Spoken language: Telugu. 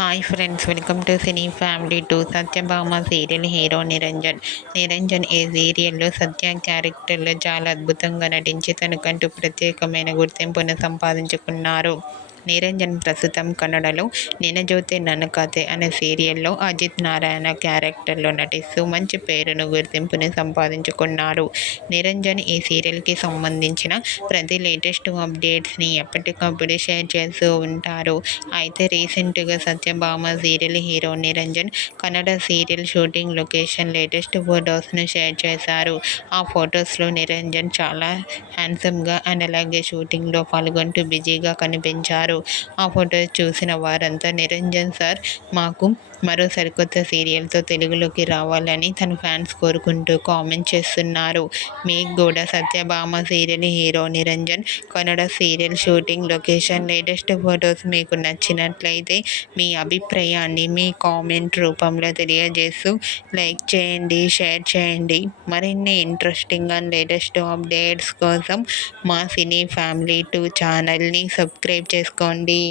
Hi friends, welcome to cine family 2. Satyabhama serial hero Niranjan. Niranjan ఈ సీరియల్లో సత్య క్యారెక్టర్లో చాలా అద్భుతంగా నటించి తనకంటూ ప్రత్యేకమైన గుర్తింపును సంపాదించుకున్నారు. నిరంజన్ ప్రస్తుతం కన్నడలో నినజోతే నన్న కథే అనే సీరియల్లో అజిత్ నారాయణ క్యారెక్టర్లో నటిస్తూ మంచి పేరును గుర్తింపుని సంపాదించుకున్నారు. నిరంజన్ ఈ సీరియల్కి సంబంధించిన ప్రతి లేటెస్ట్ అప్డేట్స్ని ఎప్పటికప్పుడు షేర్ చేస్తూ ఉంటారు. అయితే రీసెంట్గా Satyabhama serial hero Niranjan Kannada serial shooting location latest ఫొటోస్ను షేర్ చేశారు. ఆ ఫొటోస్లో నిరంజన్ చాలా హ్యాండ్సమ్గా అండ్ అలాగే షూటింగ్లో పాల్గొంటూ బిజీగా కనిపించారు. ఆ ఫొటోస్ చూసిన వారంతా నిరంజన్ సార్ మాకు మరో సరికొత్త సీరియల్తో తెలుగులోకి రావాలని తన ఫ్యాన్స్ కోరుకుంటూ కామెంట్ చేస్తున్నారు. మీకు కూడా Satyabhama serial hero Niranjan Kannada serial shooting location latest photos మీకు నచ్చినట్లయితే మీ అభిప్రాయాన్ని మీ కామెంట్ రూపంలో తెలియజేస్తూ లైక్ చేయండి, షేర్ చేయండి. మరిన్ని ఇంట్రెస్టింగ్ అండ్ లేటెస్ట్ అప్డేట్స్ కోసం మా సినీ ఫ్యామిలీ 2 ఛానల్ని సబ్స్క్రైబ్ చేసుకోండి.